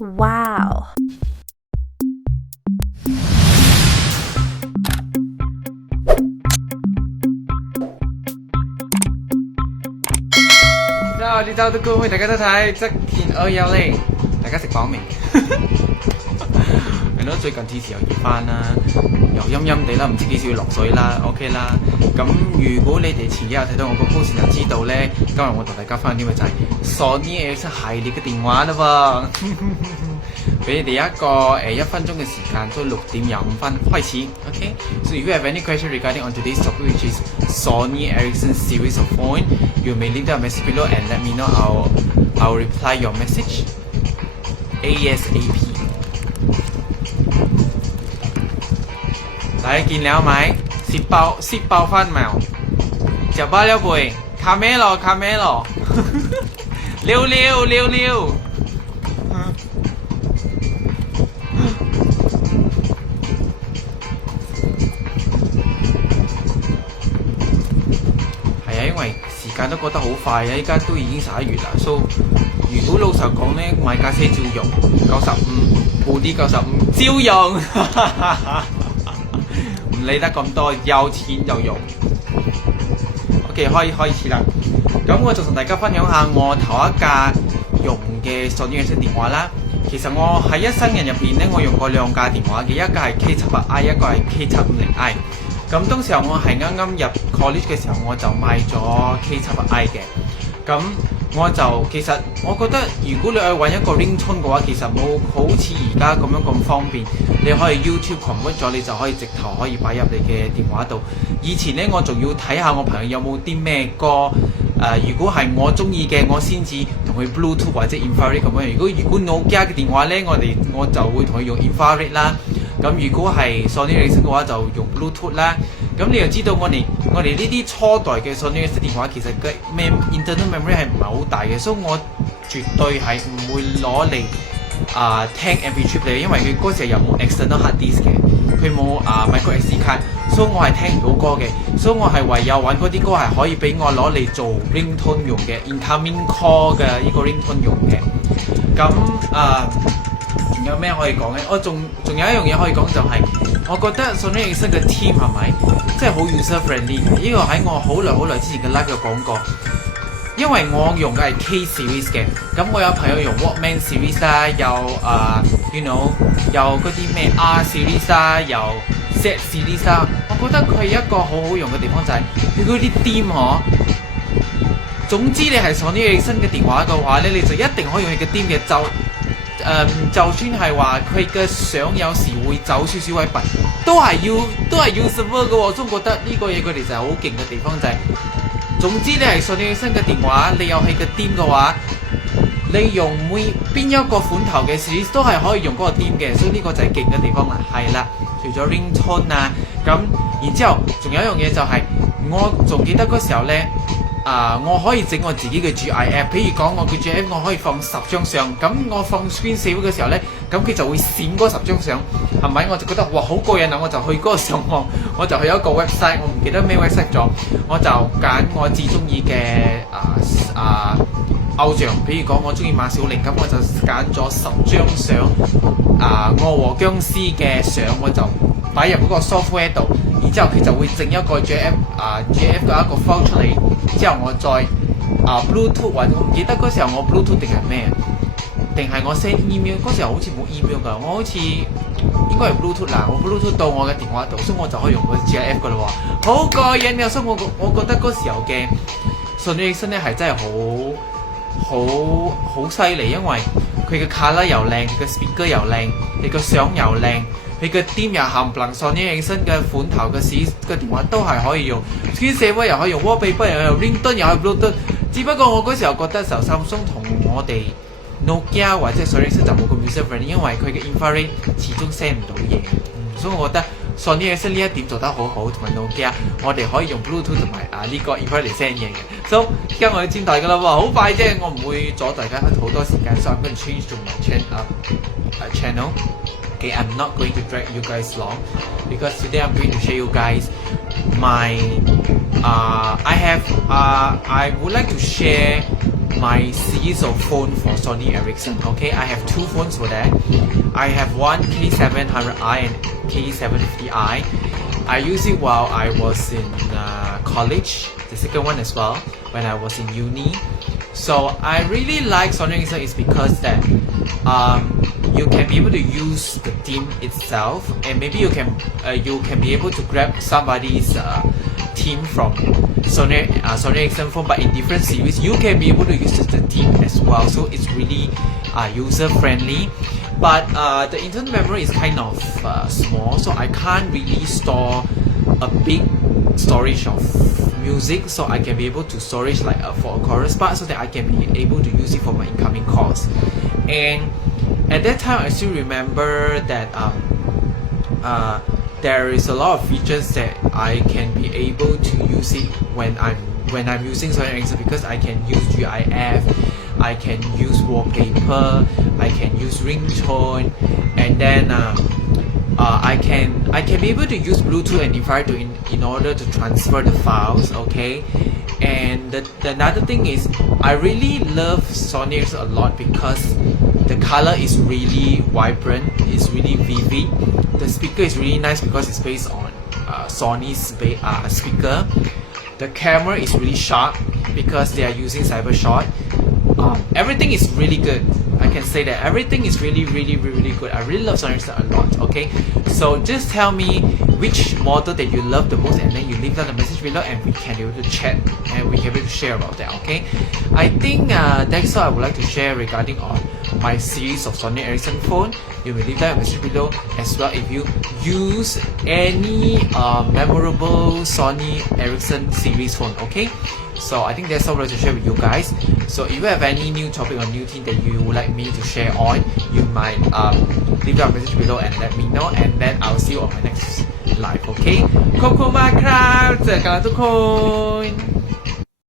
Wow. Rồi đi đâu tôi cô大家都睇側田我有嚟，大家食飽未？係咯，最近天氣又熱翻啦，又陰陰地啦，唔知幾時要落水啦，OK 啦。咁如果你哋前幾日睇到我個 post 就知道咧，今日我同大家分享啲咩就係 Sony Ericsson 系列嘅電話啦喎。俾你哋一個1分鐘嘅時間，都6:25開始 ，OK。So if you have any question regarding on today's topic, which is Sony Ericsson series of phone, you may leave a message below and let me know. I'll reply your message ASAP。大家見了沒？蝕爆翻沒有？食飽了未？卡咩咯？溜！係啊，因為時間都過得好快啊！依家都已經11月啦，所以如果老實講咧，買架車照用95，部啲95照用，唔理得咁多，有錢就用。OK， 開始啦。咁我就同大家分享下我頭一架用嘅Sony Ericsson電話啦。其實我喺一生人入邊咧，我用過兩架電話嘅，一架係 K71i， 一個係 K750i。咁當時候我係啱啱入 college 嘅時候，我就買咗 K71i 嘅。咁其實我覺得，如果你去揾一個 ringtone 嘅話，其實冇好似而家咁樣咁方便。你可以 YouTube convert 咗，你就可以直頭可以擺入你嘅電話度。以前呢，我仲要睇下我朋友有冇啲咩歌。如果係我中意嘅，我先至同佢 Bluetooth 或者 infrared 咁樣。如果 Nokia 嘅電話呢，我就會同佢用 infrared 啦。咁如果係 Sony Ericsson 嘅話，就用 Bluetooth 啦。咁你又知道我哋呢啲初代嘅 Sony Ericsson 電話其實嘅internal memory 係唔係好大嘅，所以我絕對係唔會攞嚟聽 MP3 嚟，因為佢嗰時又冇 external hard disk 嘅，佢冇micro SD 卡，所以我係聽唔到歌嘅，所以我係唯有揾嗰啲歌係可以俾我攞嚟做 ringtone 用嘅 incoming call 嘅呢個 ringtone 用嘅。咁仲有咩可以講咧？我仲有一樣嘢可以講就係，我覺得 Sony Ericsson 嘅 team 係咪真係好 user friendly 嘅？呢個喺我好耐之前嘅 live 有講過。因為我用嘅係 K series 嘅，咁我有朋友用 Walkman series 啦，有嗰啲咩 R series 啦，有 Z series 啦，我覺得佢一個好用嘅地方就係佢嗰啲點總之你係Sony Ericsson嘅電話嘅話咧，你就一定可以用佢嘅點嘅，就算係話佢嘅相有時會走少少位笨，都係要 server 嘅喎，所以我覺得呢個嘢佢哋就係好勁嘅地方就係。總之你係Sony Ericsson嘅電話，你有係個點嘅話，你用邊一個款頭嘅 series 都係可以用嗰個點嘅，所以呢個就係勁嘅地方啦。係啦，除咗 ringtone 啊，咁然之後仲有一樣嘢就係，我仲記得嗰時候呢，我可以整我自己嘅 GIF， 譬如講我嘅 GIF 我可以放10張相，咁我放 screen saver 嘅時候呢，咁佢就會閃嗰10張相，係咪？我就覺得哇好過癮啊！我就去嗰個上網，我就去一個 website， 我唔記得咩 website 咗，我就揀我至中意嘅偶像，譬如講我中意馬小玲，咁我就揀咗10張相，我和僵屍嘅相，我就擺入嗰個 software 度，然之後佢就會整一個 GIF 嘅一個 file 出嚟，之後我再Bluetooth 或者我唔記得嗰時候我 Bluetooth 定係咩，定係我 send email， 嗰時候好似冇 email 㗎，我好似應該係 Bluetooth 啦，我 Bluetooth 到我嘅電話度，所以我就可以用個 GIF 㗎啦喎，好過癮嘅，所以我覺得嗰時候嘅Sony Ericsson咧係真係好犀利，因為佢嘅 color 又靚，佢嘅 speaker 又靚，佢嘅相又靚，佢嘅點又冚唪唥Sony Ericsson嘅款頭嘅電話都係可以用 screen saver 又可以用 wallpaper 又可以用 ringtone 又可以 Bluetooth， 只不過我嗰時候覺得就Samsung同我哋 Nokia 或者 Sony Ericsson 就冇咁 user friendly， 因為佢嘅 infrared 始終 send 唔到嘢，所以我覺得Sony Ericsson 呢一點做得好好，同埋 Nokia 我哋可以用 Bluetooth 同埋呢個 infrared 嚟 send 嘢嘅。So 而家我要轉台㗎啦喎，好快啫，我唔會阻大家好多時間。So I'm going to change to my channel. Okay, I'm not going to drag you guys long because today I'm going to show you guys my I would like to share my series of phone for Sony Ericsson. Okay, I have two phones for that. I have one K700i and K750i. I used it while I was in college, the second one as well, when I was in uni. So I really like Sony Ericsson is because that you can be able to use the theme itself, and maybe you can be able to grab somebody's theme from Sony Ericsson phone, but in different series. You can be able to use the theme as well, so it's really user friendly. But the internal memory is kind of small, so I can't really store a big storage of music, so I can be able to storage like for a chorus part, so that I can be able to use it for my incoming calls. And at that time, I still remember that there is a lot of features that I can be able to use it when I'm using Sony Ericsson, because I can use GIF, I can use wallpaper, I can use ringtone, and then I can be able to use Bluetooth and infrared in order to transfer the files. Okay, and the another thing is I really love Sony Ericsson a lot because the color is really vibrant, it's really vivid. The speaker is really nice because it's based on Sony's speaker. The camera is really sharp because they are using CyberShot. Everything is really good. I can say that everything is really good. I really love Sony Ericsson a lot. Okay, so just tell me which model that you love the most, and then you leave down the message below, and we can be able to chat and we can be able to share about that. Okay, I think that's all I would like to share regarding on my series of Sony Ericsson phone. You may leave down a message below as well if you use any memorable Sony Ericsson series phone. Okay, so I think that's all I would like to share with you guys. So if you have any new topic or new thing that you would like me to share on, you might leave down a message below and let me know, and then I'll see you on my next live. Okay, ขอบคุณมากครับ เจอกันแล้วทุกคน